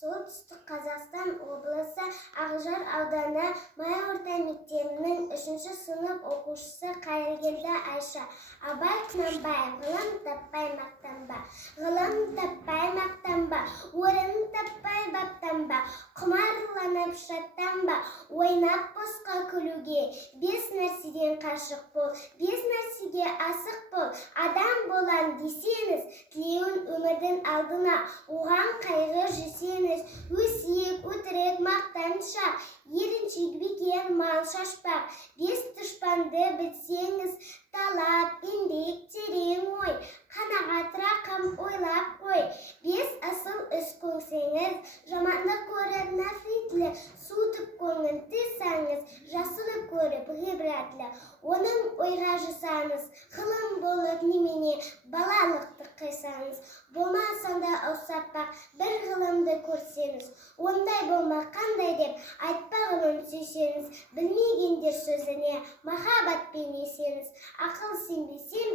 Солтүстік Қазақстан облысы Ақжар ауданы Май орта мектебінің 3-ші сынып оқушысы Қайыргелді Айша. Абай Құнанбаев: ғылым таппай мақтанба, ғылым таппай мақтанба, орын таппай баптанба, құмарланып шаттанба, ойнап босқа күлуге. 5 нәрседен қашық бол, 5 нәрсеге асық бол. Адам болам десеңіз, тілеуін өмірдің алдына, оған қайғы жесеңіз, өсиет, өтірік, мақтаншақ, еріншек, бекер, мал шашпақ. 5 дұшпанды білсеңіз, талап, еңбек, терең ой, қанағат, рақым ойлап қой. 5 асыл іс көңсеңіз, жамандық көріп нәфретлі, суытып көңіл тыйсаңыз, жасырып көріп ғибратлы. Оның ойға жасаңыз, ғылым болып немене балалықты қайсаңыз. Болмасанда ұсаппақ бір ғылымды көрсеңіз, ондай болма қандай деп айтпа ғылым сүйсеңіз. Білмегендер сөзіне махаббатпен есеңіз, ақыл сенбесе